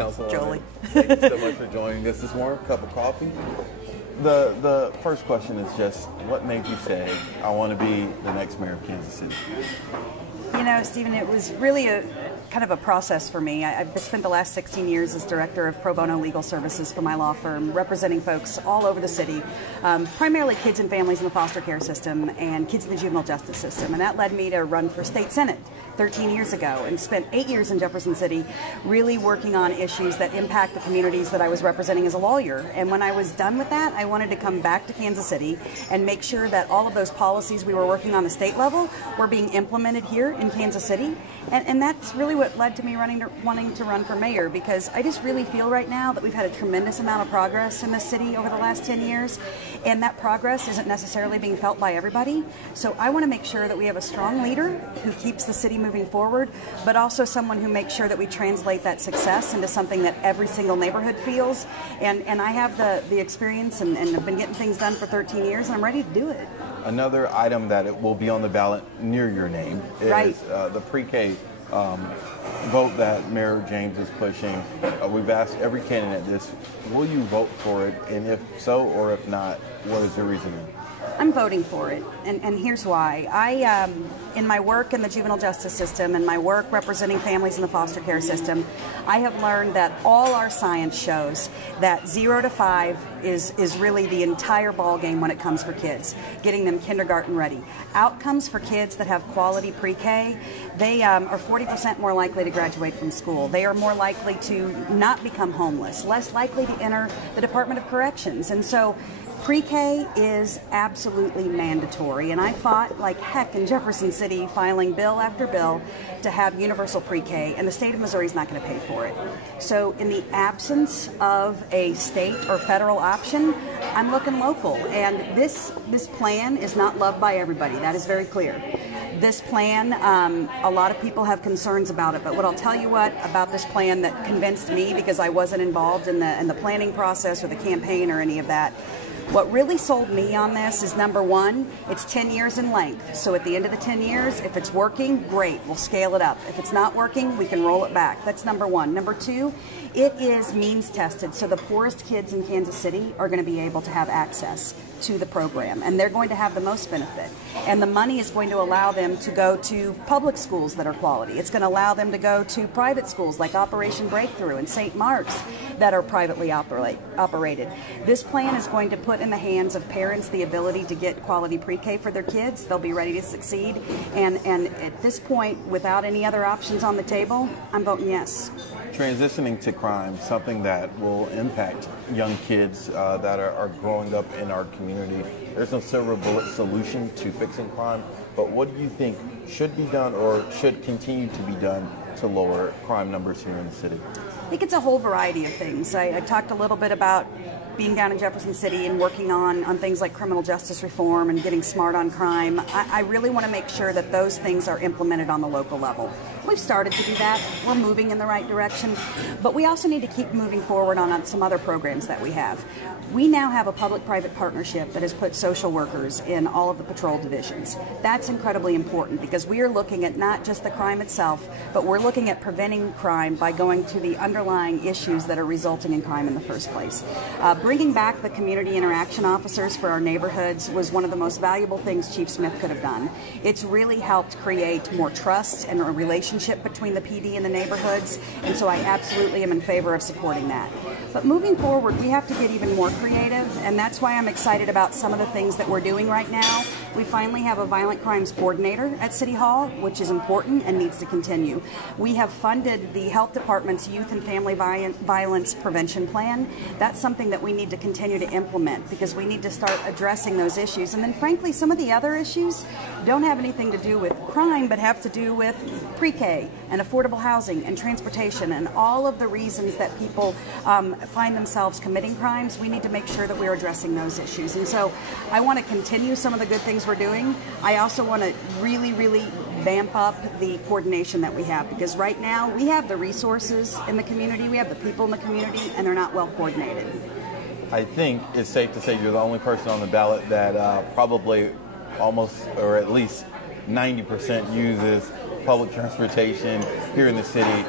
Councilwoman Jolie. Thank you so much for joining us this morning. Cup of coffee. The first question is just, what made you say, I want to be the next mayor of Kansas City? You know, Stephen, it was really a kind of a process for me. I've spent the last 16 years as director of pro bono legal services for my law firm, representing folks all over the city, primarily kids and families in the foster care system and kids in the juvenile justice system. And that led me to run for state senate 13 years ago and spent 8 years in Jefferson City really working on issues that impact the communities that I was representing as a lawyer. And when I was done with that, I wanted to come back to Kansas City and make sure that all of those policies we were working on the state level were being implemented here in Kansas City. And that's really what led to me wanting to run for mayor, because I just really feel right now that we've had a tremendous amount of progress in this city over the last 10 years, and that progress isn't necessarily being felt by everybody. So I want to make sure that we have a strong leader who keeps the city moving forward, but also someone who makes sure that we translate that success into something that every single neighborhood feels. And I have the experience and have been getting things done for 13 years, and I'm ready to do it. Another item that it will be on the ballot near your name is the pre-K vote that Mayor James is pushing. We've asked every candidate this. Will you vote for it? And if so, or if not, what is your reasoning? I'm voting for it, and here's why. In my work in the juvenile justice system and my work representing families in the foster care system, I have learned that all our science shows that 0 to 5 is really the entire ball game when it comes for kids, getting them kindergarten ready. Outcomes for kids that have quality pre-K, they are 40% more likely to graduate from school. They are more likely to not become homeless, less likely to enter the Department of Corrections. And so pre-K is absolutely mandatory, and I fought like heck in Jefferson City, filing bill after bill to have universal pre-K, and the state of Missouri is not going to pay for it. So in the absence of a state or federal option, I'm looking local, and this plan is not loved by everybody. That is very clear. This plan, a lot of people have concerns about it, but what I'll tell you about this plan that convinced me, because I wasn't involved in the planning process or the campaign or any of that, what really sold me on this is, number one, it's 10 years in length. So at the end of the 10 years, if it's working, great, we'll scale it up. If it's not working, we can roll it back. That's number one. Number two, it is means tested. So the poorest kids in Kansas City are going to be able to have access to the program, and they're going to have the most benefit. And the money is going to allow them to go to public schools that are quality. It's going to allow them to go to private schools like Operation Breakthrough and St. Mark's that are privately operated. This plan is going to put in the hands of parents the ability to get quality pre-K for their kids. They'll be ready to succeed. And at this point, without any other options on the table, I'm voting yes. Transitioning to crime, something that will impact young kids that are growing up in our community. There's no silver bullet solution to fixing crime, but what do you think should be done or should continue to be done to lower crime numbers here in the city? I think it's a whole variety of things. I talked a little bit about being down in Jefferson City and working on things like criminal justice reform and getting smart on crime. I really want to make sure that those things are implemented on the local level. We've started to do that. We're moving in the right direction, but we also need to keep moving forward on some other programs that we have. We now have a public-private partnership that has put social workers in all of the patrol divisions. That's incredibly important because we are looking at not just the crime itself, but we're looking at preventing crime by going to the underlying issues that are resulting in crime in the first place. Bringing back the community interaction officers for our neighborhoods was one of the most valuable things Chief Smith could have done. It's really helped create more trust and a relationship between the PD and the neighborhoods, and so I absolutely am in favor of supporting that. But moving forward, we have to get even more creative, and that's why I'm excited about some of the things that we're doing right now. We finally have a violent crimes coordinator at City Hall, which is important and needs to continue. We have funded the Health Department's Youth and Family Violence Prevention Plan. That's something that we need to continue to implement because we need to start addressing those issues. And then frankly, some of the other issues don't have anything to do with crime, but have to do with pre-K and affordable housing and transportation and all of the reasons that people find themselves committing crimes. We need to make sure that we're addressing those issues. And so I want to continue some of the good things we're doing. I also want to really, really vamp up the coordination that we have, because right now we have the resources in the community, we have the people in the community, and they're not well coordinated. I think it's safe to say you're the only person on the ballot that probably almost, or at least 90% uses public transportation here in the city.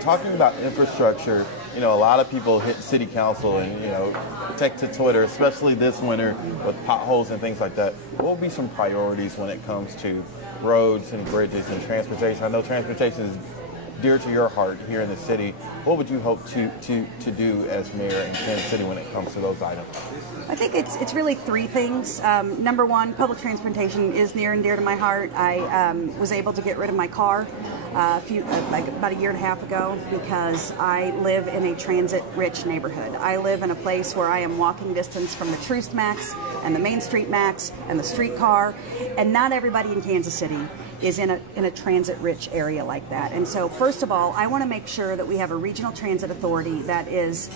Talking about infrastructure, you know, a lot of people hit city council and, you know, take to Twitter, especially this winter with potholes and things like that. What will be some priorities when it comes to roads and bridges and transportation? I know transportation is dear to your heart here in the city. What would you hope to do as mayor in Kansas City when it comes to those items? I think it's really three things. Number one, public transportation is near and dear to my heart. I was able to get rid of my car about a year and a half ago because I live in a transit-rich neighborhood. I live in a place where I am walking distance from the Troost Max and the Main Street Max and the streetcar, and not everybody in Kansas City is in a transit-rich area like that. And so, first of all, I want to make sure that we have a regional transit authority that is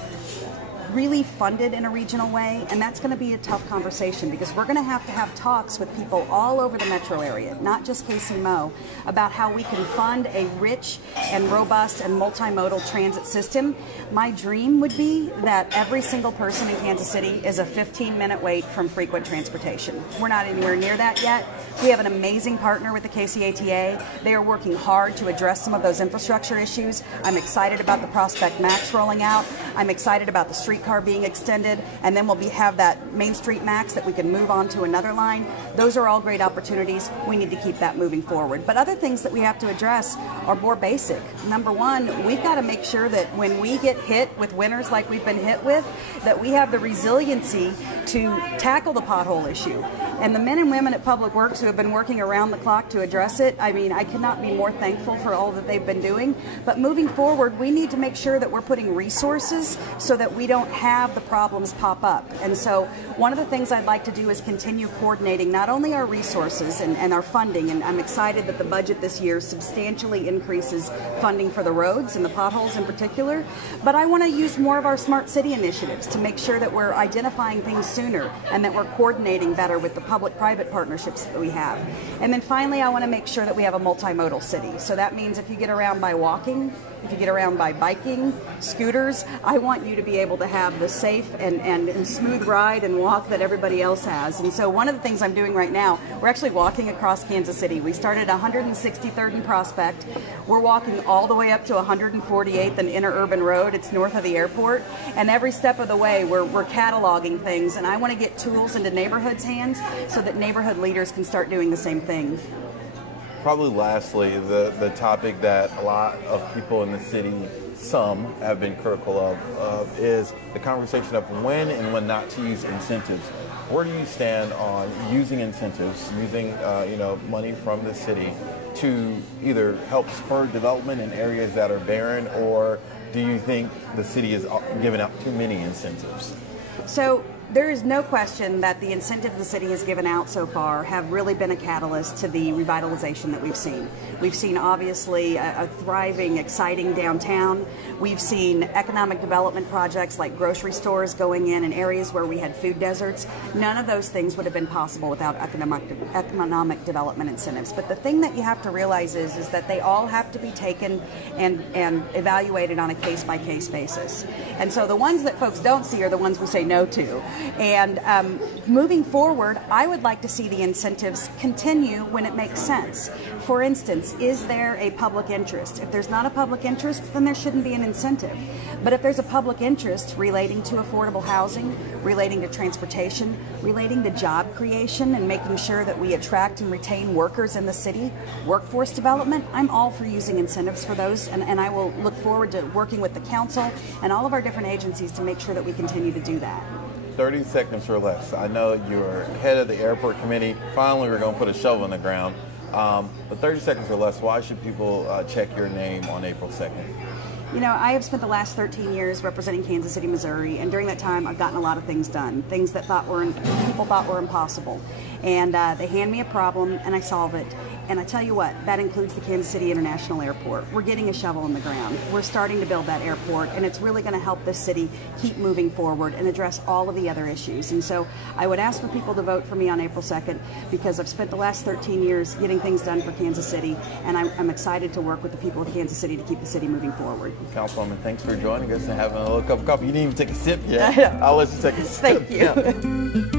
really funded in a regional way, and that's going to be a tough conversation because we're going to have talks with people all over the metro area, not just KCMO, about how we can fund a rich and robust and multimodal transit system. My dream would be that every single person in Kansas City is a 15-minute wait from frequent transportation. We're not anywhere near that yet. We have an amazing partner with the KCATA. They are working hard to address some of those infrastructure issues. I'm excited about the Prospect Max rolling out. I'm excited about the streetcar being extended, and then we'll have that Main Street Max that we can move on to another line. Those are all great opportunities. We need to keep that moving forward. But other things that we have to address are more basic. Number one, we've got to make sure that when we get hit with winters like we've been hit with, that we have the resiliency to tackle the pothole issue. And the men and women at Public Works who have been working around the clock to address it, I mean, I cannot be more thankful for all that they've been doing. But moving forward, we need to make sure that we're putting resources so that we don't have the problems pop up. And so one of the things I'd like to do is continue coordinating not only our resources and our funding, and I'm excited that the budget this year substantially increases funding for the roads and the potholes in particular, but I want to use more of our smart city initiatives to make sure that we're identifying things sooner and that we're coordinating better with the public-private partnerships that we have. And then finally, I want to make sure that we have a multimodal city. So that means if you get around by walking, if you get around by biking, scooters, I want you to be able to have the safe and smooth ride and walk that everybody else has. And so one of the things I'm doing right now, we're actually walking across Kansas City. We started 163rd and Prospect. We're walking all the way up to 148th and Interurban Road. It's north of the airport. And every step of the way, we're cataloging things. And I want to get tools into neighborhoods' hands so that neighborhood leaders can start doing the same thing. Probably lastly, the topic that a lot of people in the city, some have been critical of is the conversation of when and when not to use incentives. Where do you stand on using incentives, using you know, money from the city to either help spur development in areas that are barren, or do you think the city is giving out too many incentives? So there is no question that the incentives the city has given out so far have really been a catalyst to the revitalization that we've seen. We've seen obviously a thriving, exciting downtown. We've seen economic development projects like grocery stores going in areas where we had food deserts. None of those things would have been possible without economic development incentives. But the thing that you have to realize is that they all have to be taken and evaluated on a case-by-case basis. And so the ones that folks don't see are the ones we say no to. And moving forward, I would like to see the incentives continue when it makes sense. For instance, is there a public interest? If there's not a public interest, then there shouldn't be an incentive. But if there's a public interest relating to affordable housing, relating to transportation, relating to job creation and making sure that we attract and retain workers in the city, workforce development, I'm all for using incentives for those, and I will look forward to working with the council and all of our different agencies to make sure that we continue to do that. 30 seconds or less. I know you're head of the airport committee. Finally, we're going to put a shovel in the ground. But 30 seconds or less, why should people check your name on April 2nd? You know, I have spent the last 13 years representing Kansas City, Missouri, and during that time I've gotten a lot of things done, things that people thought were impossible. And they hand me a problem and I solve it. And I tell you what, that includes the Kansas City International Airport. We're getting a shovel in the ground. We're starting to build that airport, and it's really going to help this city keep moving forward and address all of the other issues. And so I would ask for people to vote for me on April 2nd because I've spent the last 13 years getting things done for Kansas City, and I'm excited to work with the people of Kansas City to keep the city moving forward. Councilwoman, thanks for joining us and having a little cup of coffee. You didn't even take a sip yet. I'll let you take a sip. Thank you.